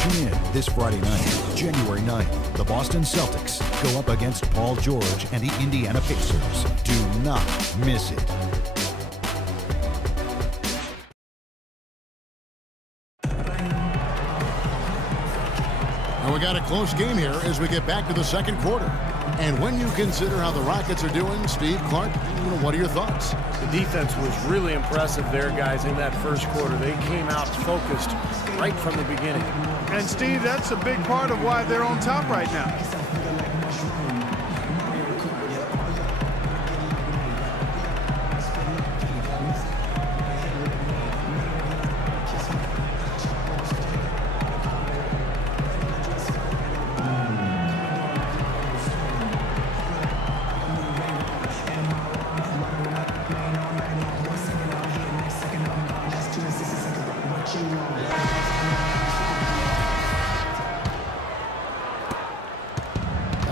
Tune in this Friday night, January 9th. The Boston Celtics go up against Paul George and the Indiana Pacers. Do not miss it. And we got a close game here as we get back to the second quarter. And when you consider how the Rockets are doing, Steve, Clark, what are your thoughts? The defense was really impressive there, guys, in that first quarter. They came out focused right from the beginning. And, Steve, that's a big part of why they're on top right now.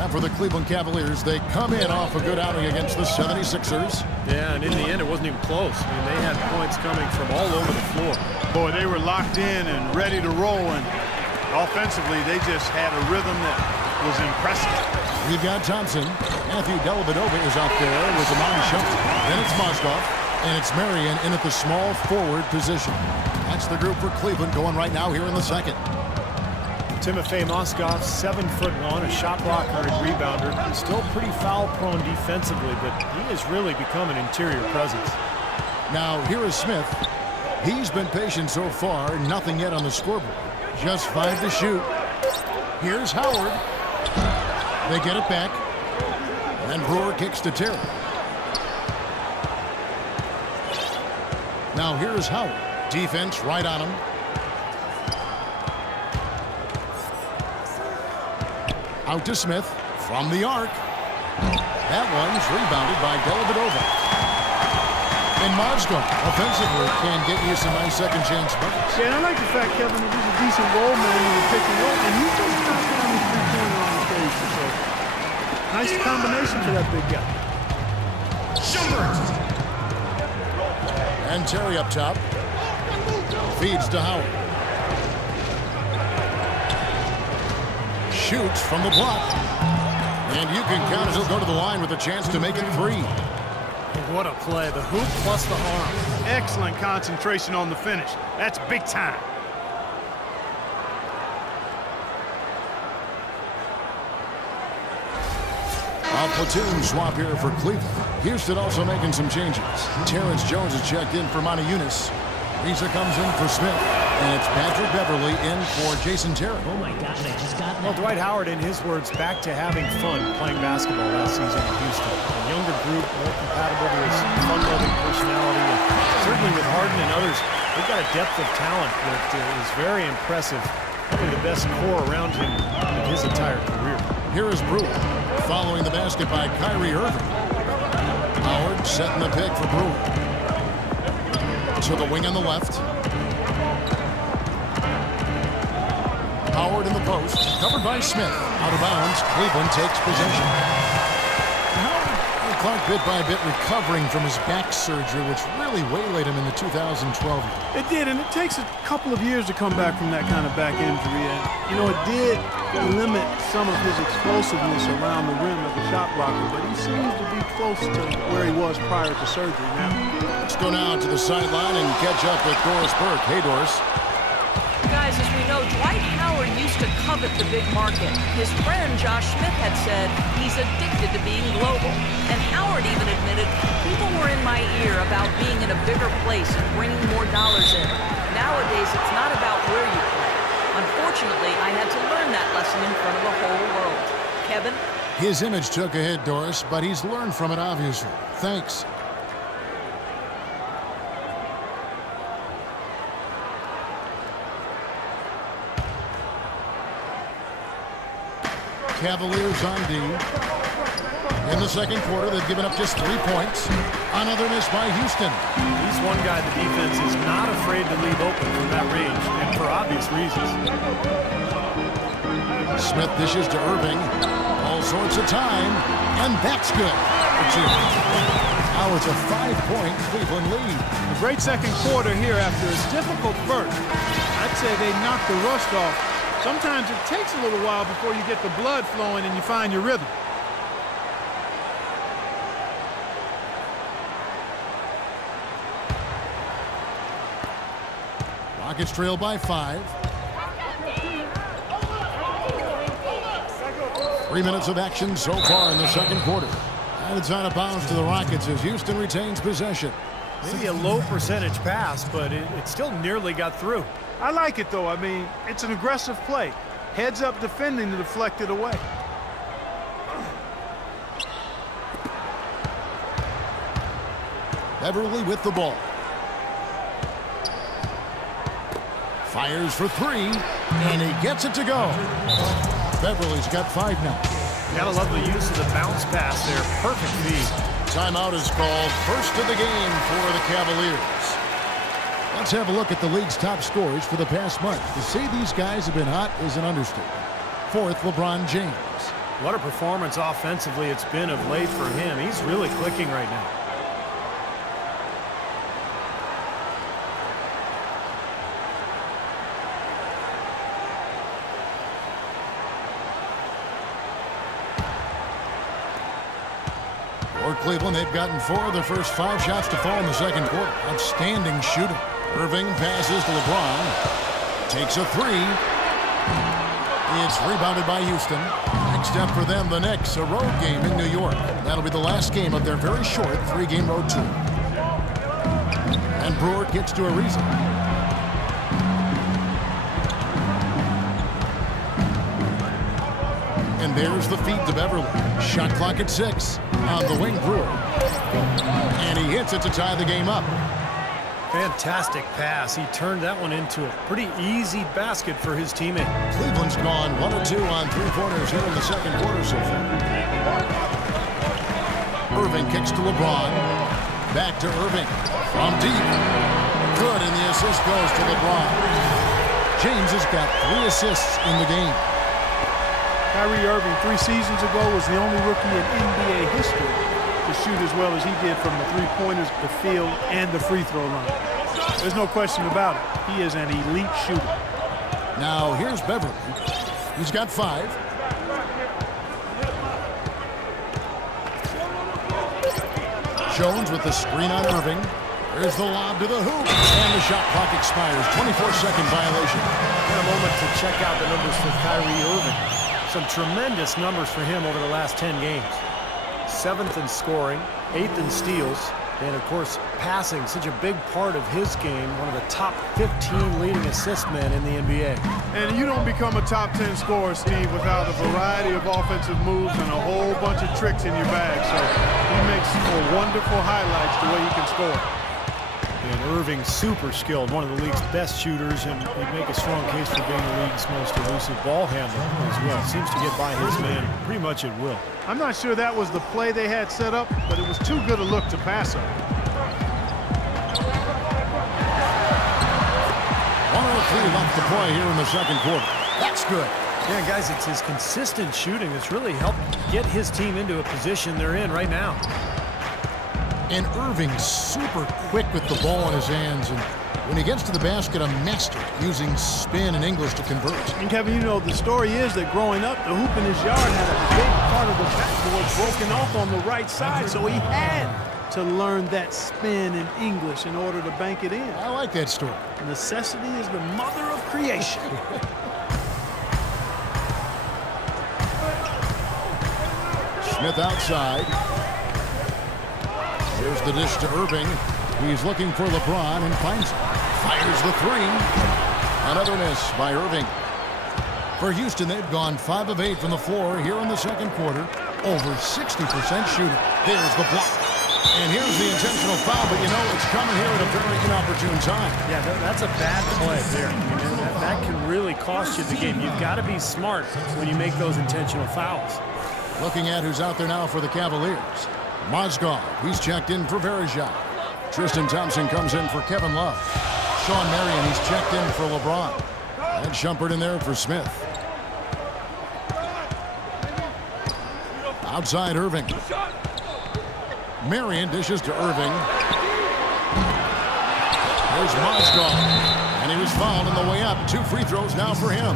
For the Cleveland Cavaliers, they come in off a good outing against the 76ers. Yeah, and in the end, it wasn't even close. I mean, they had points coming from all over the floor. Boy, they were locked in and ready to roll, and offensively, they just had a rhythm that was impressive. We've got Thompson. Matthew Dellavedova is out there with Amon Shumpert. Then it's Mozgov, and it's Marion in at the small forward position. That's the group for Cleveland going right now here in the second. Timofey Mozgov, 7'1", a shot blocker and rebounder. He's still pretty foul-prone defensively, but he has really become an interior presence. Now, here is Smith. He's been patient so far, nothing yet on the scoreboard. Just 5 to shoot. Here's Howard. They get it back. And Brewer kicks to Terry. Now, here's Howard. Defense right on him. Out to Smith from the arc. That one's rebounded by Dellavedova. And Mozgov offensively can get you some nice second chance buckets. Yeah, and I like the fact, Kevin, that he's a decent role man in the pick and roll, and he's just not down the three-pointer on occasion. So nice combination for that big guy. And Terry up top. Feeds to Howard. Shoots from the block. And you can count as he'll go to the line with a chance to make it 3. What a play. The hoop plus the arm. Excellent concentration on the finish. That's big time. A platoon swap here for Cleveland. Houston also making some changes. Terrence Jones has checked in for Monty Eunice. Risa comes in for Smith. And it's Patrick Beverly in for Jason Terry. Oh, my God, they just got Well, Dwight Howard, in his words, back to having fun playing basketball last season in Houston. A younger group, more compatible to his fun-loving personality. And certainly with Harden and others, they've got a depth of talent that is very impressive. Probably the best core around him in his entire career. Here is Brewer, following the basket by Kyrie Irving. Howard setting the pick for Brewer. To the wing on the left. Howard in the post, covered by Smith. Out of bounds, Cleveland takes possession. Clark bit by bit recovering from his back surgery, which really waylaid him in the 2012 year. It did, and it takes a couple of years to come back from that kind of back injury. And, you know, it did limit some of his explosiveness around the rim as a shot blocker, but he seems to be close to where he was prior to surgery now. Let's go now to the sideline and catch up with Doris Burke. Hey, Doris. Guys, as we know, Dwight Howard used to covet the big market. His friend Josh Smith had said he's addicted to being global. And Howard even admitted people were in my ear about being in a bigger place and bringing more dollars in. Nowadays, it's not about where you play. Unfortunately, I had to learn that lesson in front of the whole world. Kevin? His image took a hit, Doris, but he's learned from it, obviously. Thanks. Cavaliers on D. In the second quarter, they've given up just 3 points. Another miss by Houston. He's one guy the defense is not afraid to leave open from that range, and for obvious reasons. Smith dishes to Irving. All sorts of time, and that's good. Now it's a 5-point Cleveland lead. A great second quarter here after a difficult first. I'd say they knocked the rust off Sometimes it takes a little while before you get the blood flowing and you find your rhythm. Rockets trail by 5. 3 minutes of action so far in the second quarter. And it's out of bounds to the Rockets as Houston retains possession. Maybe a low percentage pass, but it still nearly got through. I like it, though. I mean, it's an aggressive play. Heads up defending to deflect it away. Beverly with the ball. Fires for 3, and he gets it to go. Beverly's got 5 now. Gotta love the use of the bounce pass there. Perfect feed. Timeout is called. First of the game for the Cavaliers. Let's have a look at the league's top scorers for the past month. To say these guys have been hot is an understatement. 4th, LeBron James. What a performance offensively it's been of late for him. He's really clicking right now. For Cleveland, they've gotten 4 of their first 5 shots to fall in the second quarter. Outstanding shooting. Irving passes to LeBron. Takes a 3. It's rebounded by Houston. Next up for them, the Knicks, a road game in New York. That'll be the last game of their very short 3-game road tour. And Brewer gets to Ariza. And there's the feed to Beverly. Shot clock at 6. On the wing, Brewer. And he hits it to tie the game up. Fantastic pass. He turned that one into a pretty easy basket for his teammate. Cleveland's gone 1 of 2 on 3-pointers here in the second quarter so far. Irving kicks to LeBron. Back to Irving. From deep. Good, and the assist goes to LeBron. James has got 3 assists in the game. Kyrie Irving 3 seasons ago was the only rookie in NBA history to shoot as well as he did from the three-pointers, the field, and the free throw line. There's no question about it. He is an elite shooter. Now here's Beverly. He's got 5. Jones with the screen on Irving. There's the lob to the hoop. And the shot clock expires. 24-second violation. And a moment to check out the numbers for Kyrie Irving. Some tremendous numbers for him over the last 10 games. 7th in scoring, 8th in steals, and of course passing, such a big part of his game. One of the top 15 leading assist men in the NBA. And you don't become a top 10 scorer, Steve, without a variety of offensive moves and a whole bunch of tricks in your bag. So he makes for wonderful highlights the way he can score. And Irving, super skilled, one of the league's best shooters, and he'd make a strong case for being the league's most elusive ball handler as well. Seems to get by his man pretty much at will. I'm not sure that was the play they had set up, but it was too good a look to pass up. 103 left to play here in the second quarter. That's good. Yeah, guys, it's his consistent shooting that's really helped get his team into a position they're in right now. And Irving's super quick with the ball in his hands. And when he gets to the basket, a master using spin and English to convert. And Kevin, you know, the story is that growing up, the hoop in his yard had a big part of the backboard broken off on the right side, so he had to learn that spin in English in order to bank it in. I like that story. Necessity is the mother of creation. Smith outside. Here's the dish to Irving. He's looking for LeBron and finds him. Fires the 3. Another miss by Irving. For Houston, they've gone 5 of 8 from the floor here in the second quarter. Over 60% shooting. Here's the block. And here's the intentional foul, but you know it's coming here at a very inopportune time. Yeah, that's a bad play there. That can really cost you the game. You've got to be smart when you make those intentional fouls. Looking at who's out there now for the Cavaliers. Mozgov, he's checked in for Verejao. Tristan Thompson comes in for Kevin Love. Sean Marion, he's checked in for LeBron. And Shumpert in there for Smith. Outside Irving. Marion dishes to Irving. There's Mozgov. And he was fouled on the way up. 2 free throws now for him.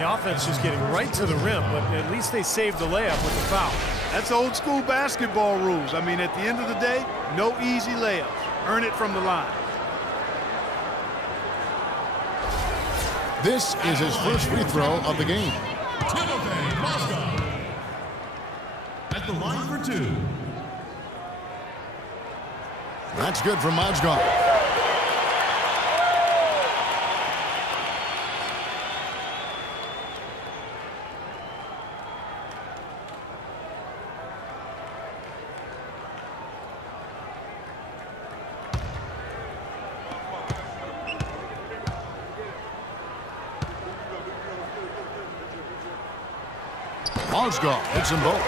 The offense just getting right to the rim, but at least they saved the layup with the foul. That's old school basketball rules. I mean, at the end of the day, no easy layups. Earn it from the line. This is his first free throw of the game. Timofey Mozgov at the line for 2. That's good for Mozgov. Mozgov hits them both.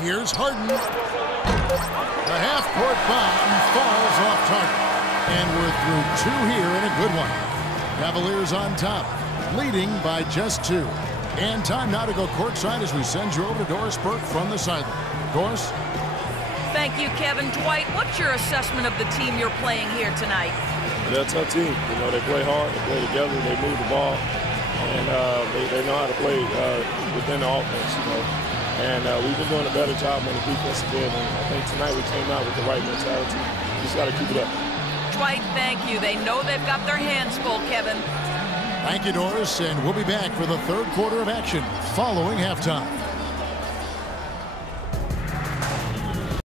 Here's Harden. The half-court bomb falls off target. And we're through 2 here in a good one. Cavaliers on top, leading by just 2. And time now to go courtside as we send you over to Doris Burke from the sideline. Doris? Thank you, Kevin. Dwight, what's your assessment of the team you're playing here tonight? They're a tough team. You know, they play hard, they play together, they move the ball, and they know how to play within the offense, you know. And we've been doing a better job on the defensive end, and I think tonight we came out with the right mentality. We just got to keep it up. Dwight, thank you. They know they've got their hands full, Kevin. Thank you, Doris, and we'll be back for the third quarter of action following halftime.